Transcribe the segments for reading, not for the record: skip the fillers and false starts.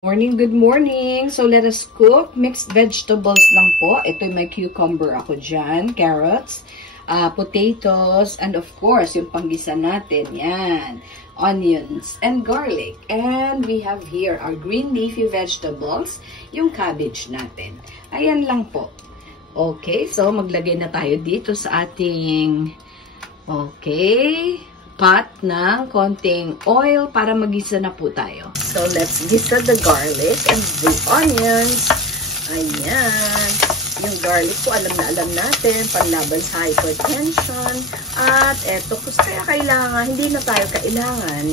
Morning, good morning. So, let us cook mixed vegetables lang po. Ito may cucumber ako dyan, carrots, potatoes, and of course, yung panggisa natin, yan, onions, and garlic. And we have here our green leafy vegetables, yung cabbage natin. Ayan lang po. Okay, so maglagay na tayo dito sa ating, pot ng konting oil para magisa na po tayo. So, let's gisa the garlic and the onions. Ayan. Yung garlic po, alam natin, panlaban sa hypertension. At eto, kaya hindi na tayo kailangan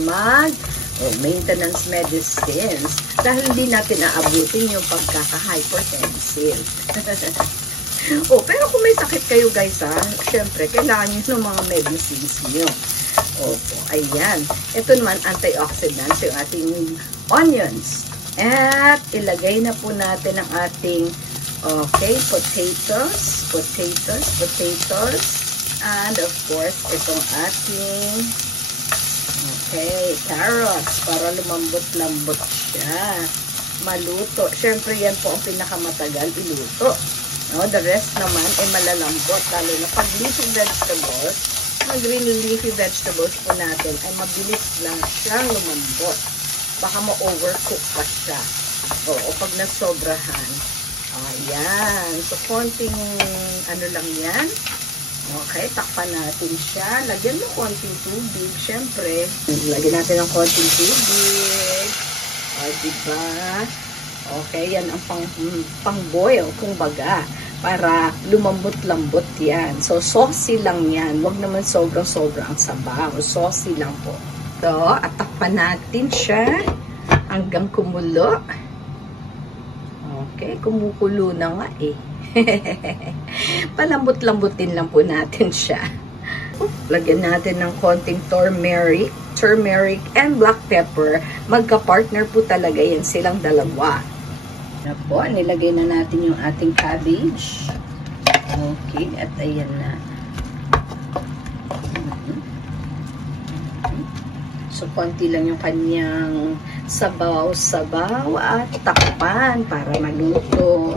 maintenance medicines dahil hindi natin aabutin yung pagkaka-hypertensive. Pero kung may sakit kayo guys syempre, kailangan nyo ng mga medicines nyo. Ayan. Ito naman, antioxidants, yung ating onions. At ilagay na po natin ang ating, potatoes. And of course, itong ating, carrots, para lumambot-lambot siya. Maluto. Siyempre, yan po ang pinakamatagal iluto. No? The rest naman ay malalambot, lalo na pag leafy vegetables. Ang green leafy vegetables po natin ay mabilis lang siyang lumambot. Baka ma-overcook pa siya. Pag nasobrahan. Ayan. So, konting lang yan. Okay, takpan natin siya. Lagyan mo konting tubig. Siyempre, lagyan natin ng konting tubig. Diba? Okay, yan ang pang-boil, kumbaga. Para lumambot-lambot yan. So, saucy lang yan. Huwag naman sobrang-sobrang ang sabaw. Saucy lang po. So, atakpan natin siya hanggang kumulo. Okay, kumukulo na nga eh. Palambot-lambutin lang po natin siya. Lagyan natin ng konting turmeric and black pepper. Magka-partner po talaga yan silang dalawa. Po, nilagay na natin yung ating cabbage. Okay, at ayan na. So, konti lang yung kanyang sabaw-sabaw at takpan para maluto.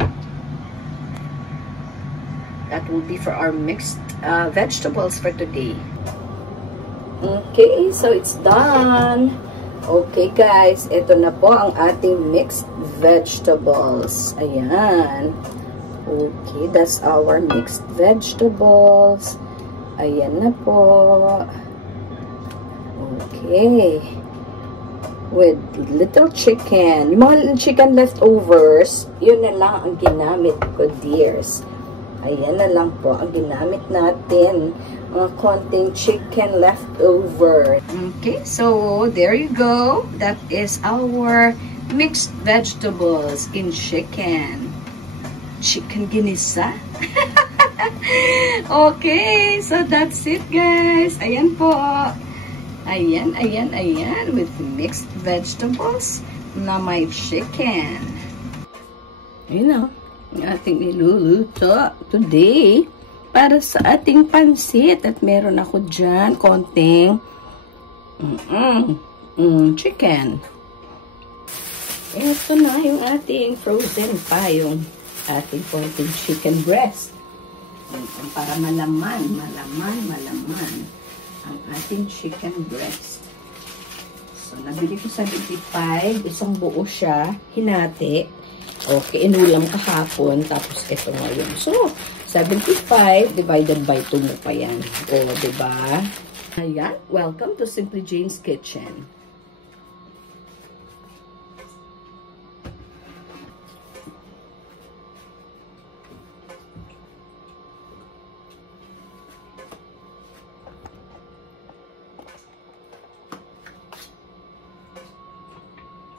That will be for our mixed vegetables for today. Okay, so it's done. Okay guys, ito na po ang ating mixed vegetables. Ayan. Okay, that's our mixed vegetables. Ayan na po. Okay. With little chicken. Yung mga chicken leftovers, yun na lang ang ginamit ko, dears. Ayan na lang po ang ginamit natin. Mga konting chicken leftover. Okay, so there you go. That is our mixed vegetables in chicken. Chicken ginisa. Okay, so that's it guys. Ayan po. Ayan. With mixed vegetables na may chicken. Ayan o. Yung ating niluluto today para sa ating pansit. At meron ako dyan konting chicken. Ito na yung ating frozen pa, yung ating konting chicken breast. Para malaman ang ating chicken breast. So, nabili ko sa 75, isang buo siya, hinati. Okay, inulam kahapon, tapos ito ngayon. So, 75 divided by 2 mo pa yan. Diba? Ayan, welcome to Simply Jane's Kitchen.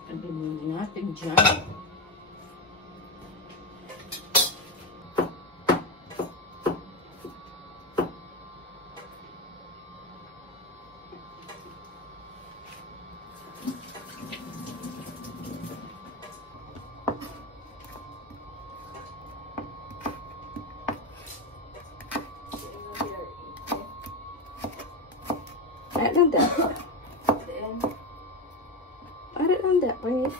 Sabihin natin dyan. Ganda. Para lang dapat.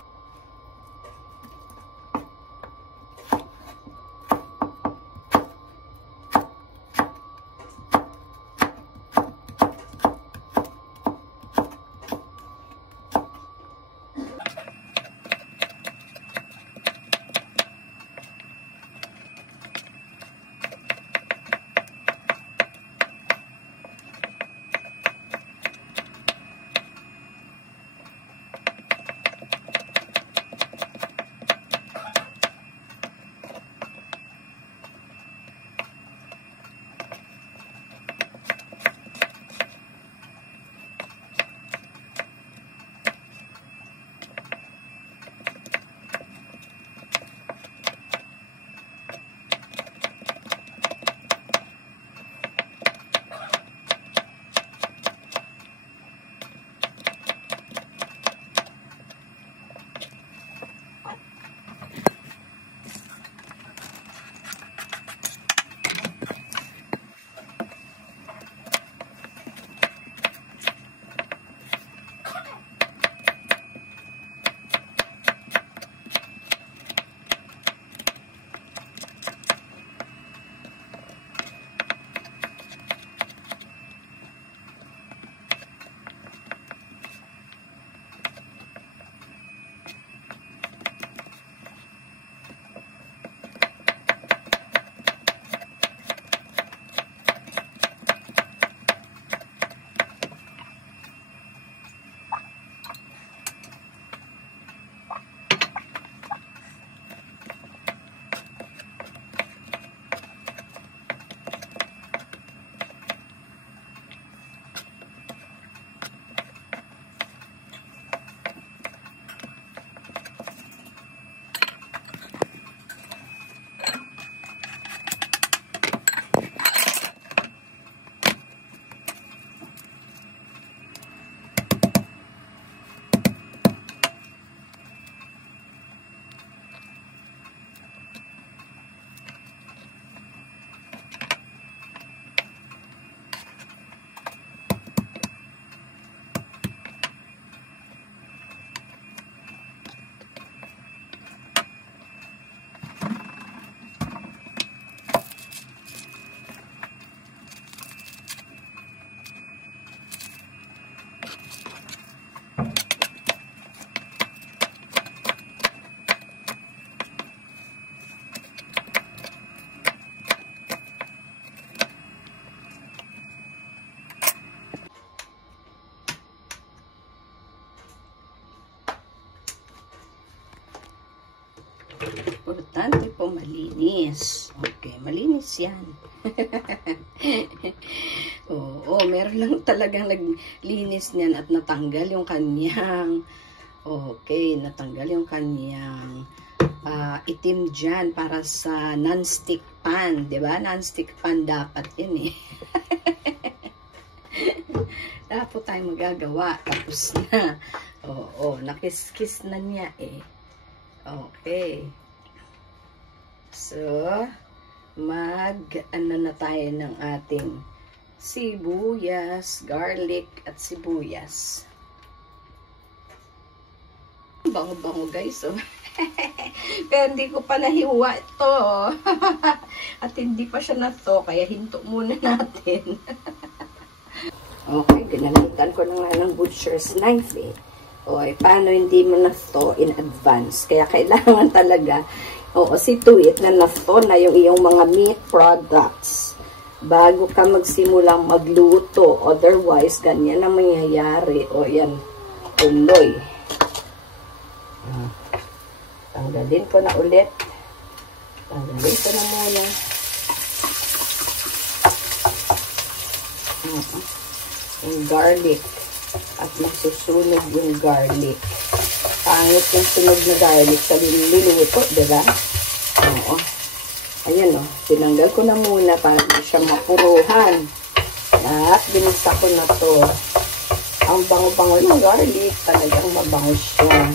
Importante po malinis. Okay, malinis yan. Oo, meron lang talagang naglinis niyan at natanggal yung kanyang, okay, natanggal yung kanyang itim dyan para sa non-stick pan, di ba? Non-stick pan dapat yun eh. Dapat tayo magagawa. Tapos na. Oo, nakis-kiss na niya eh. Okay. So, ano na tayo ng ating sibuyas, garlic, at sibuyas. Bango-bango guys, oh. Pero hindi ko pa nahiwa ito. At hindi pa siya nato, kaya hinto muna natin. Okay, ginamitan ko na nga ng butcher's knife eh. Okay, paano hindi mo nato in advance? Kaya kailangan talaga, see to it na nato na yung iyong mga meat products bago ka magsimulang magluto. Otherwise, ganyan na mangyayari. O yan, tuloy. Tanggalin ko na ulit. Tanggalin ko na muna. Yung garlic. At magsusunog yung garlic. Pangit yung sunog na garlic sa niluluto, diba? Oo. Ayan o. Tinanggal ko na muna para hindi siya mapuruhan. At binisa ko na to. Ang bango-bango ng garlic. Talagang mabango siya.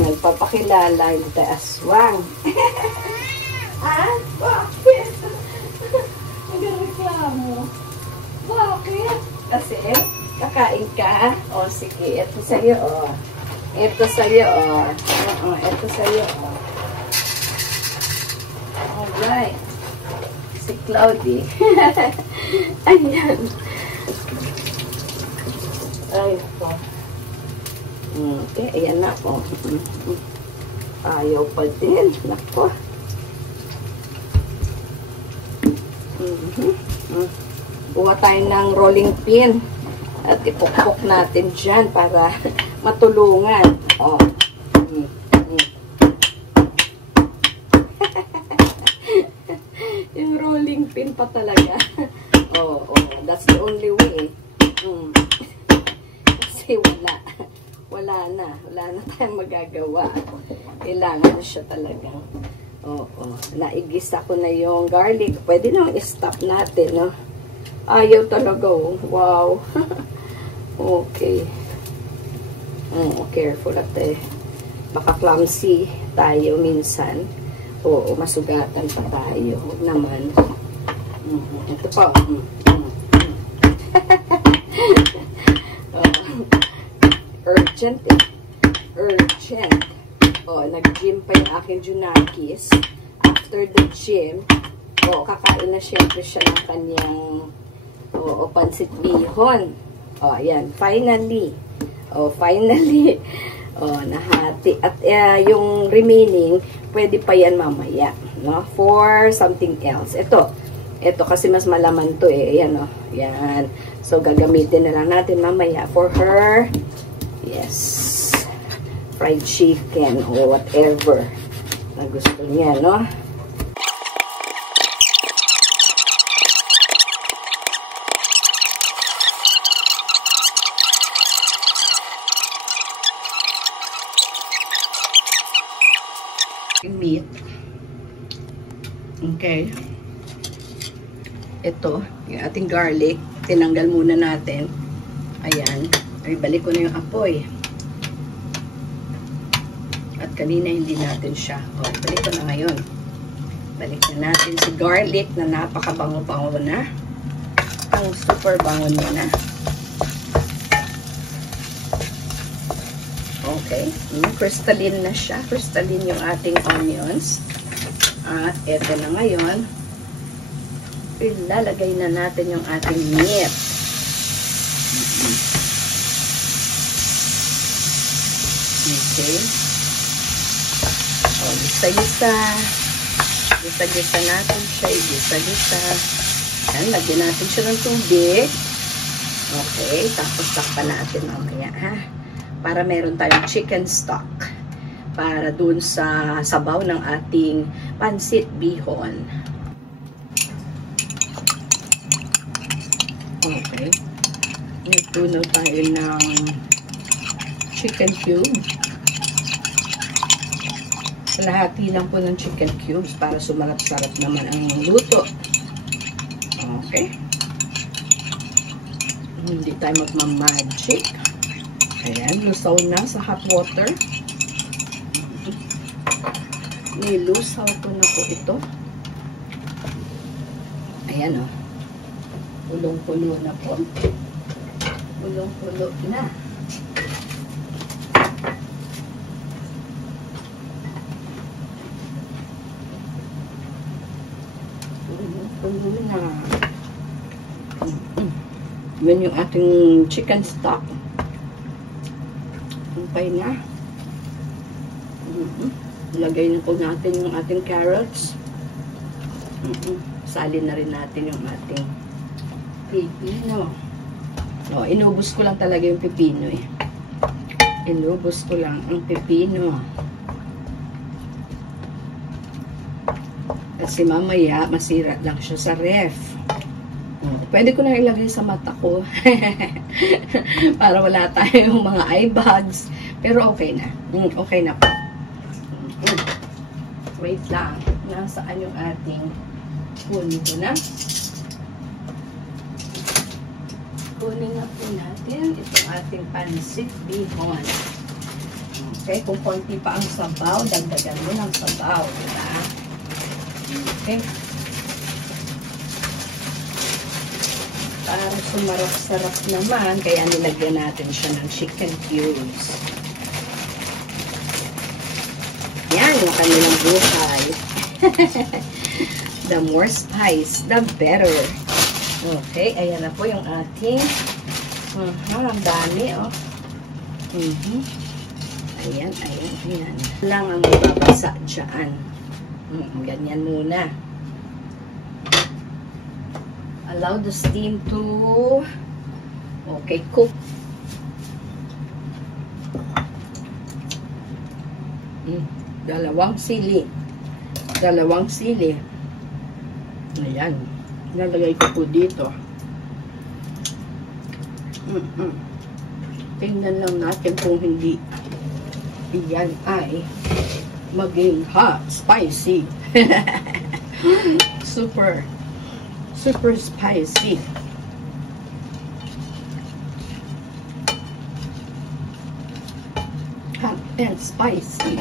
Nagpapakilala, hindi tayo aswang. Bakit? Nagreklamo. Bakit? Kasi, kakain ka. O, sige. Ito sa'yo, o. Ito sa'yo, o. Ito sa'yo, o. Alright. Si Cloudy. Ayan. Ay, po. Okay, ayan na po. Ayaw pa din. Nako. Buha tayo ng rolling pin. At ipukpok natin dyan para matulungan. Oh. Yung rolling pin pa talaga. Oh. That's the only way. Kasi wala na tayong magagawa. Kailangan na siya talagang. Naigisa ko na yung garlic. Pwede nang i-stop natin, no? Ayaw talaga, oh. Wow. Okay. Careful ate. Baka clumsy tayo minsan. Oo, masugatan pa tayo. Huwag naman. Ito pa. Urgent eh. Urgent. Nag-gym pa yung aking Junakis. After the gym, kakain na syempre siya ng kanyang pansit bihon. Ayan. Finally. Finally. Nahati. At yung remaining, pwede pa yan mamaya. No? For something else. Ito kasi mas malaman to eh. Ayan, Yan. So, gagamitin na lang natin mamaya for her. Yes. Fried chicken or whatever na gusto niya, no? Meat. Okay. Ito, yung ating garlic. Tinanggal muna natin. Ayan. Ay, balik ko na yung apoy. At kanina hindi natin siya. Balik ko na ngayon. Balik na natin si garlic na napakabango-bango na. Ang super bango niya na. Okay. Crystalline na siya. Crystalline yung ating onions. At eto na ngayon. Ilalagay na natin yung ating meat. Okay. Gisa-gisa. Gisa-gisa natin siya. Gisa-gisa. Yan, lagyan natin siya ng tubig. Okay. Tapos takpan natin mamaya, ha? Para meron tayong chicken stock. para dun sa sabaw ng ating pansit bihon. Okay. Nagtunaw tayo ng chicken cube. Kalahati lang po ng chicken cubes para sumarap-sarap naman ang luto. Okay. Hindi tayo magmamagic. Ayan, lusaw na sa hot water. Nilusaw ko na po ito. Ayan o. Pulong-pulo na po. Pulong-pulo na. Pulong-pulo na. Yun yung ating chicken stock. Kumpay na. Lagay na po natin yung ating carrots. Salin na rin natin yung ating pipino. No, inubos ko lang talaga yung pipino eh. Inubos ko lang ang pipino. Kasi mamaya masira lang siya sa ref. Pwede ko na ilagay sa mata ko. Para wala tayong mga eye bags. Pero okay na. Okay na po. Wait lang. Nasaan yung ating kunin ko na? Kunin na po natin itong ating pansit bihon. Okay. Kung konti pa ang sabaw, dagdagan mo ng sabaw. Diba? Okay. Para sumarap-sarap naman, kaya nilagyan natin siya ng chicken cubes. Yan yung kanilang buhay. The more spice, the better. Okay, ayan na po yung ating ang dami, oh. Ayan. Lang ang babasa dyan. Ganyan muna. Allow the steam to cook. Dalawang sili. Ayan. Nalagay ko po dito. Tingnan lang natin kung hindi iyan ay maging hot, spicy. Super spicy. Hot and spicy.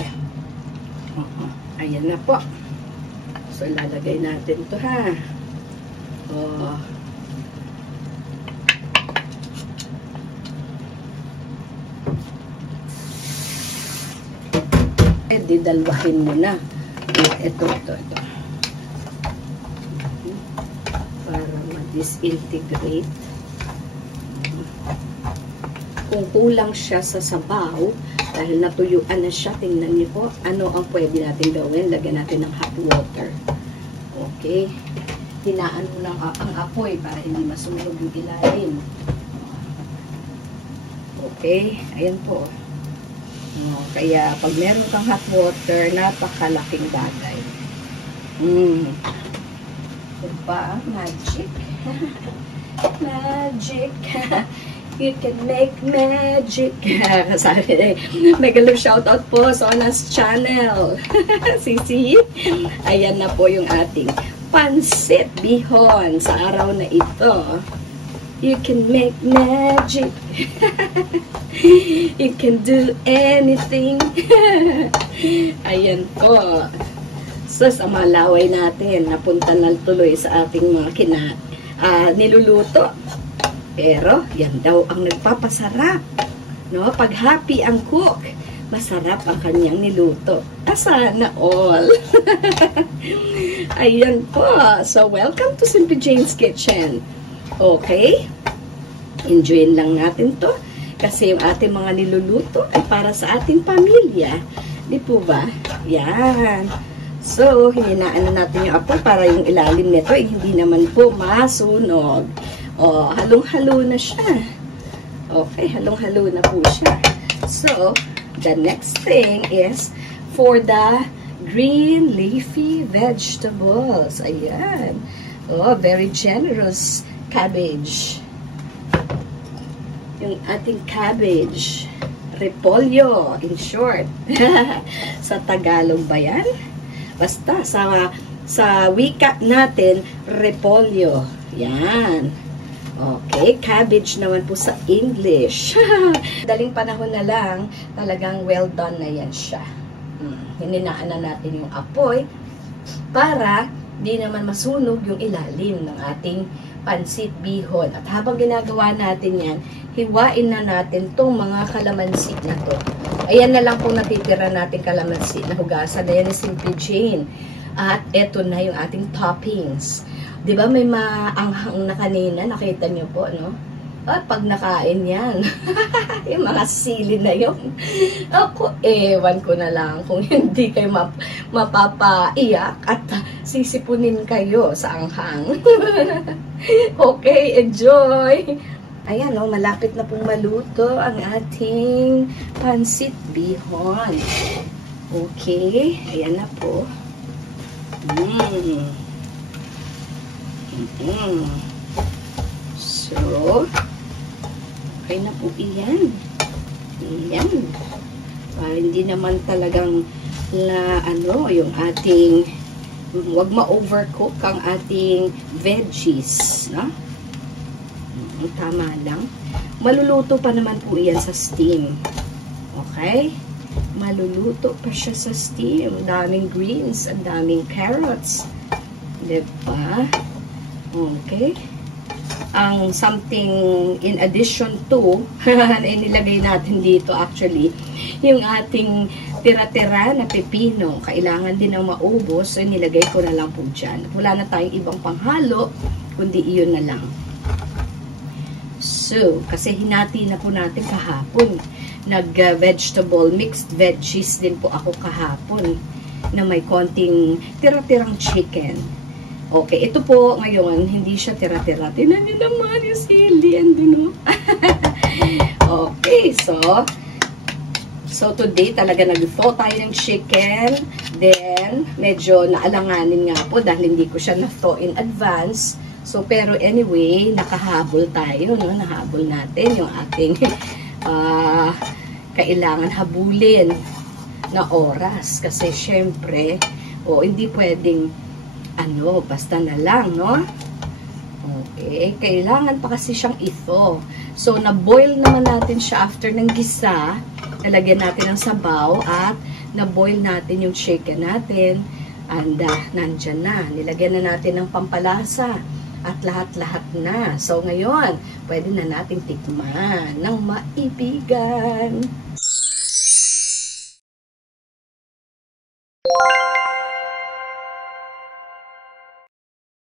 Ayan na po. So, ilalagay natin ito, ha. Didalwahin mo na. Ito. Para ma-disintegrate. Kung kulang siya sa sabaw, dahil natuyuan na siya, tingnan niyo po, ano ang pwede natin gawin? Lagyan natin ng hot water. Okay. Hinaan mo lang ang apoy para hindi masunog yung ilalim. Okay. Ayan po. Kaya pag meron kang hot water, napakalaking bagay. Diba? Magic. Magic. You can make magic. Sabi, megalo shoutout po sa Ona's channel. Sisi. Ayan na po yung ating pansit bihon sa araw na ito. You can make magic. You can do anything. Ayan po. So, sa malaway natin, napunta na tuloy sa ating mga niluluto. Pero, yan daw ang nagpapasarap. No? Pag happy ang cook, masarap ang kanyang niluto. Sana all. Ayan po. So, welcome to Simply Jane's Kitchen. Okay? Enjoyin lang natin to. Kasi yung ating mga niluluto ay para sa ating pamilya. Di po ba? Yan. So, hininaan na natin yung apoy para yung ilalim nito ay hindi naman po masunog. O, halong-halo na siya. Okay, halong-halo na po siya. So, the next thing is, for the green leafy vegetables. Ayan. Oh, very generous cabbage. Yung ating cabbage. Repolyo, in short. Sa Tagalog ba yan? Basta, sa wika natin, repolyo. Yan. Okay, cabbage naman po sa English. Daling panahon na lang, talagang well done na yan siya. Hininaan na natin yung apoy para di naman masunog yung ilalim ng ating pansit bihon. At habang ginagawa natin yan, hiwain na natin tong mga kalamansi na to. Ayan na lang po natitira natin kalamansi na hugasan. Ayan ni Simply Jane. At eto na yung ating toppings. Diba may maanghang na kanina? Nakita nyo po, no? At pag nakain yan, yung mga sili na yun, ako, ewan ko na lang kung hindi kayo mapapaiyak at sisipunin kayo sa anghang. Okay, enjoy! Ayan, no, malapit na pong maluto ang ating pansit bihon. Okay, ayan na po. So, okay na po iyan. Iyan. Para hindi naman talagang yung ating, wag ma-overcook ang ating veggies, no? Tama lang. Maluluto pa naman po iyan sa steam. Okay? Maluluto pa siya sa steam. Ang daming greens, ang daming carrots. Diba? Okay? Ang something in addition to na inilagay natin dito actually yung ating tira-tira na pepino. Kailangan din ang maubos, so nilagay ko na lang po dyan. Wala na tayong ibang panghalo kundi iyon na lang. So, kasi hinati na po natin kahapon. Nag-vegetable, mixed veggies din po ako kahapon na may konting tira-tirang chicken. Okay, ito po ngayon, hindi siya tira-tira. Tinan nyo naman yung sili. Andun, no? Okay, so today talaga nag-thaw tayo ng chicken. Then, medyo naalanganin nga po dahil hindi ko siya na-thaw in advance. So, pero anyway, nakahabol tayo, no? Nahabol natin yung ating kailangan habulin na oras. Kasi, syempre, hindi pwedeng basta na lang, no? Okay, kailangan pa kasi siyang ito. So, na-boil naman natin siya after ng gisa. Nalagyan natin ng sabaw at na-boil natin yung chicken natin. And, nandyan na. Nilagyan na natin ng pampalasa. At lahat-lahat na. So, ngayon, pwede na natin tikman ng maibigan.